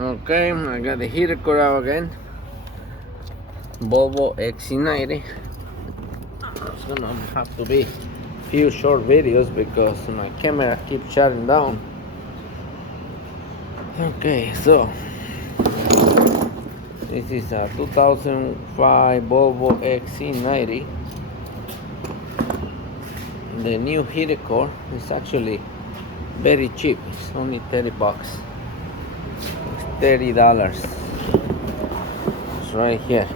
Okay, I got the heater core out again. Volvo XC90. It's gonna have to be few short videos because my camera keeps shutting down. Okay, so this is a 2005 Volvo XC90. The new heater core is actually very cheap. It's only 30 bucks. It's $30. It's right here.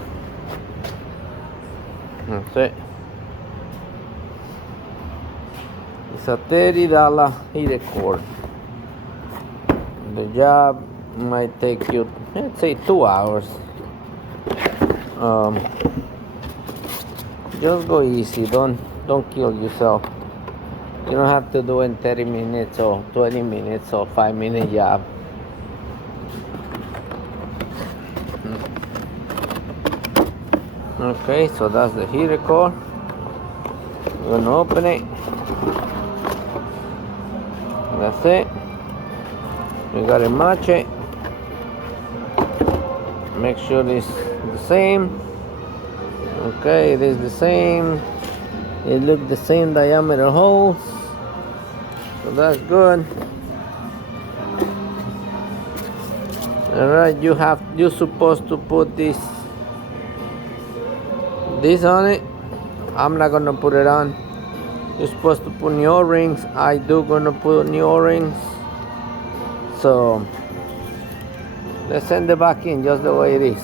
That's it. It's a $30 heater core. The job might take you, let's say, 2 hours. Just go easy. Don't kill yourself. You don't have to do it in 30 minutes or 20 minutes or 5-minute job. Okay, so that's the heater core. We're gonna open it. That's it. We gotta match it. Make sure it's the same. Okay, it is the same. It looks the same diameter holes. So that's good. Alright, you're supposed to put this on it. I'm not gonna put it on. You're supposed to put new O-rings. I do gonna put new O-rings. So let's send it back in just the way it is.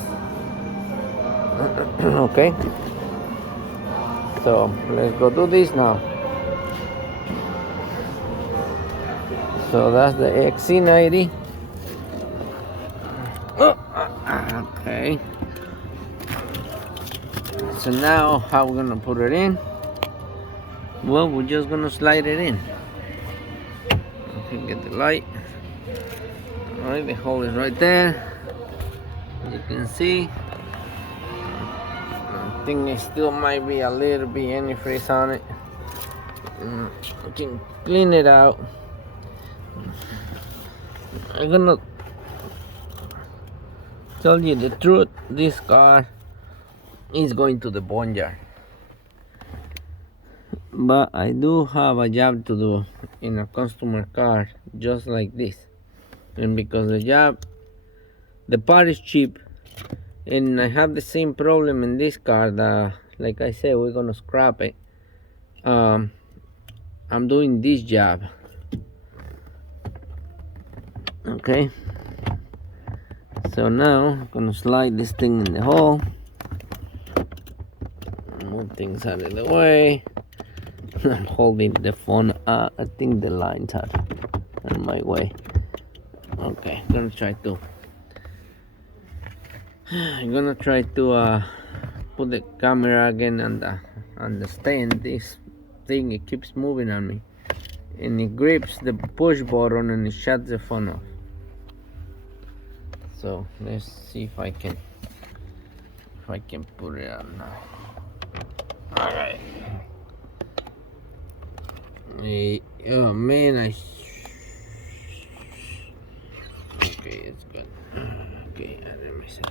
Okay. So let's go do this now. So that's the XC90. Okay. So now how we're gonna put it in? Well, we're just gonna slide it in. Okay, get the light. Alright, the hole is right there. As you can see. I think it still might be a little bit antifreeze on it. I can clean it out. I'm gonna tell you the truth. This car is going to the boneyard, but I do have a job to do in a customer car just like this, and because the part is cheap, and I have the same problem in this car that, like I said, we're gonna scrap it. I'm doing this job. Okay, so now I'm gonna slide this thing in the hole, move things out of the way. I'm holding the phone. I think the lines are in my way. Okay, I'm gonna try to put the camera again on the stand. This thing, it keeps moving on me, and it grips the push button and it shuts the phone off. So let's see if I can put it on now. All right. Oh man, okay, it's good. Okay, let me see.